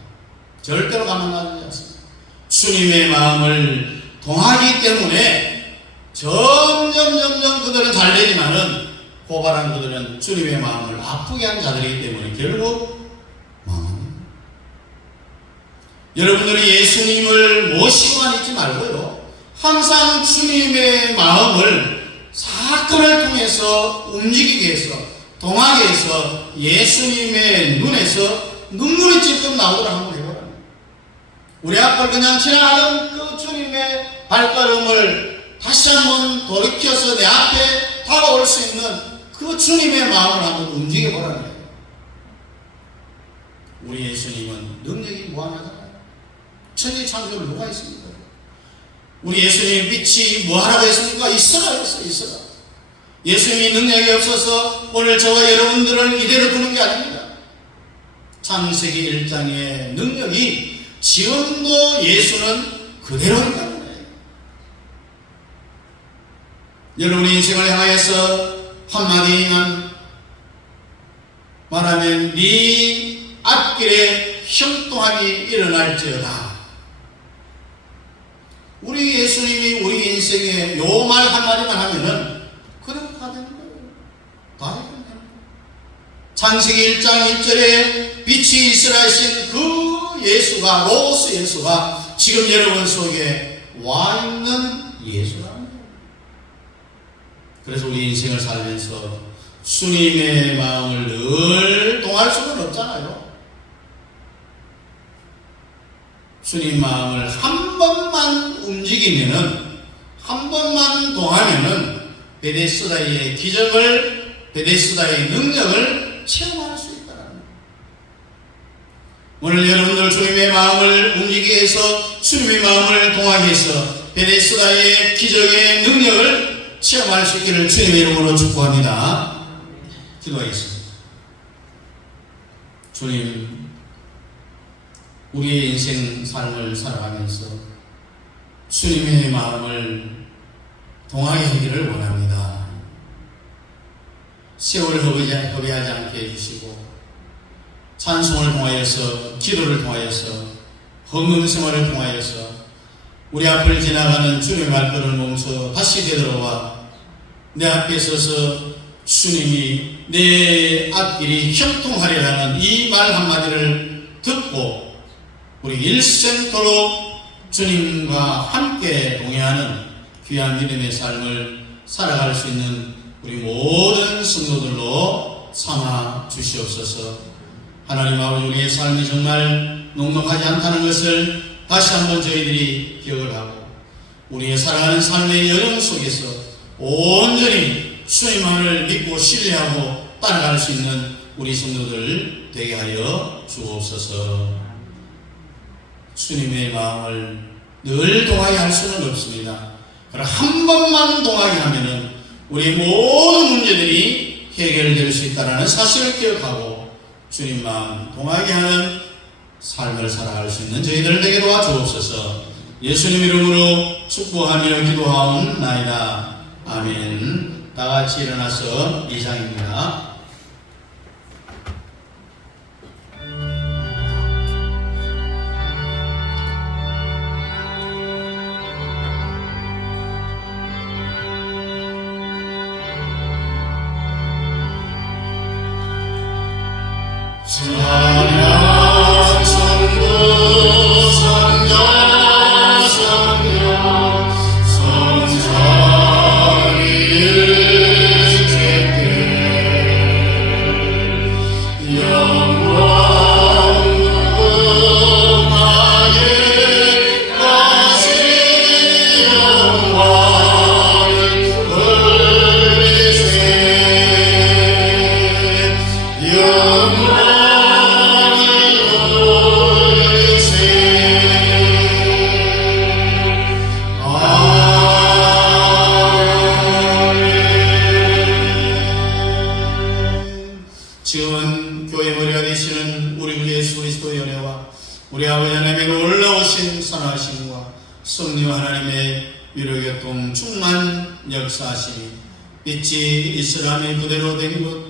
절대로 가만 놔두지 않습니다. 주님의 마음을 동하기 때문에 점점 그들은 잘 되지만은 고발한 그들은 주님의 마음을 아프게 한 자들이기 때문에 결국 망합니다. 여러분들이 예수님을 모시고만 있지 말고요. 항상 주님의 마음을 사건을 통해서 움직이게 해서 동하게 해서 예수님의 눈에서 눈물이 찔끔 나오도록 한번 해보라. 우리 앞을 그냥 지나가는 그 주님의 발걸음을 다시 한번 돌이켜서 내 앞에 다가올 수 있는 그 주님의 마음을 한번 움직여보라는 거예요. 우리 예수님은 능력이 무한하잖아요. 천지창조를 누가 있습니까? 우리 예수님 빛이 뭐하라고 했습니까? 있어라 했어요. 있어라. 예수님이 능력이 없어서 오늘 저와 여러분들을 이대로 두는 게 아닙니다. 창세기 1장의 능력이 지금도 예수는 그대로 있다는 거예요. 여러분의 인생을 향하여서 한마디만 말하면 네 앞길에 형통함이 일어날지어다. 우리 예수님이 우리 인생에 요 말 한마디만 하면은 그대로 다 되는 거예요. 다 되는 거예요. 창세기 1장 1절에 빛이 있으라 하신 그 예수가, 로스 예수가 지금 여러분 속에 와 있는 예수라는 거예요. 그래서 우리 인생을 살면서 주님의 마음을 늘 동할 수는 없잖아요. 주님 마음을 한 번만 움직이면은, 한 번만 동하면은 베데스다의 기적을, 베데스다의 능력을 체험할 수 있다는 거예요. 오늘 여러분들 주님의 마음을 움직이게 해서, 주님의 마음을 동하게 해서 베데스다의 기적의 능력을 체험할 수 있기를 주님의 이름으로 축복합니다. 기도하겠습니다. 주님, 우리의 인생 삶을 살아가면서 주님의 마음을 동하게 하기를 원합니다. 세월을 허비하지 않게 해주시고, 찬송을 통하여서, 기도를 통하여서, 헌금 생활을 통하여서 우리 앞을 지나가는 주님의 말씀을 멈춰 다시 되돌아와 내 앞에 서서 주님이 내 앞길이 형통하리라는 이 말 한마디를 듣고 우리 일생토록 주님과 함께 동행하는 귀한 믿음의 삶을 살아갈 수 있는 우리 모든 성도들로 삼아 주시옵소서. 하나님 아버지, 우리의 삶이 정말 넉넉하지 않다는 것을 다시 한번 저희들이 기억을 하고, 우리의 살아가는 삶의 여정 속에서 온전히 주님만을 믿고 신뢰하고 따라갈 수 있는 우리 성도들 되게 하여 주옵소서. 주님의 마음을 늘 동하게 할 수는 없습니다. 그러나 한 번만 동하게 하면은 우리 모든 문제들이 해결될 수 있다는 사실을 기억하고 주님 마음 동하게 하는 삶을 살아갈 수 있는 저희들 되게 도와주옵소서. 예수님 이름으로 축복하며 기도하옵나이다. 아멘. 다 같이 일어나서 이상입니다. 지금은 교회 머리가 되시는 우리 주 예수 그리스도의 은혜와 우리 아버지 하나님의 놀라우신 선하심과 성령 하나님의 위로교통 충만 역사하시니 빛이 이스라엘의 부대로 된 것,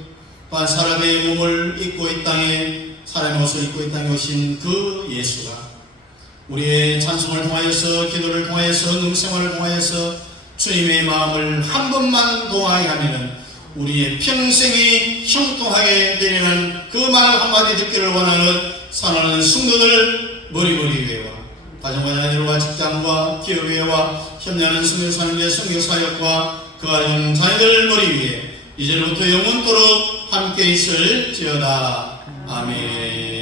또한 사람의 몸을 입고 이 땅에, 사람의 옷을 입고 이 땅에 오신 그 예수가 우리의 찬송을 통하여서, 기도를 통하여서, 음성을 통하여서 주님의 마음을 한 번만 동하게 하면은 우리의 평생이 형통하게 되리라는 그 말 한마디 듣기를 원하는 사랑하는 성도들 머리머리 위에와 가정과 자녀들과 직장과 기업 위에와 협력하는 성교사님의 성교사역과 그 가정 자녀들 머리 위에 이제부터 영원토록 함께 있을지어다. 아멘.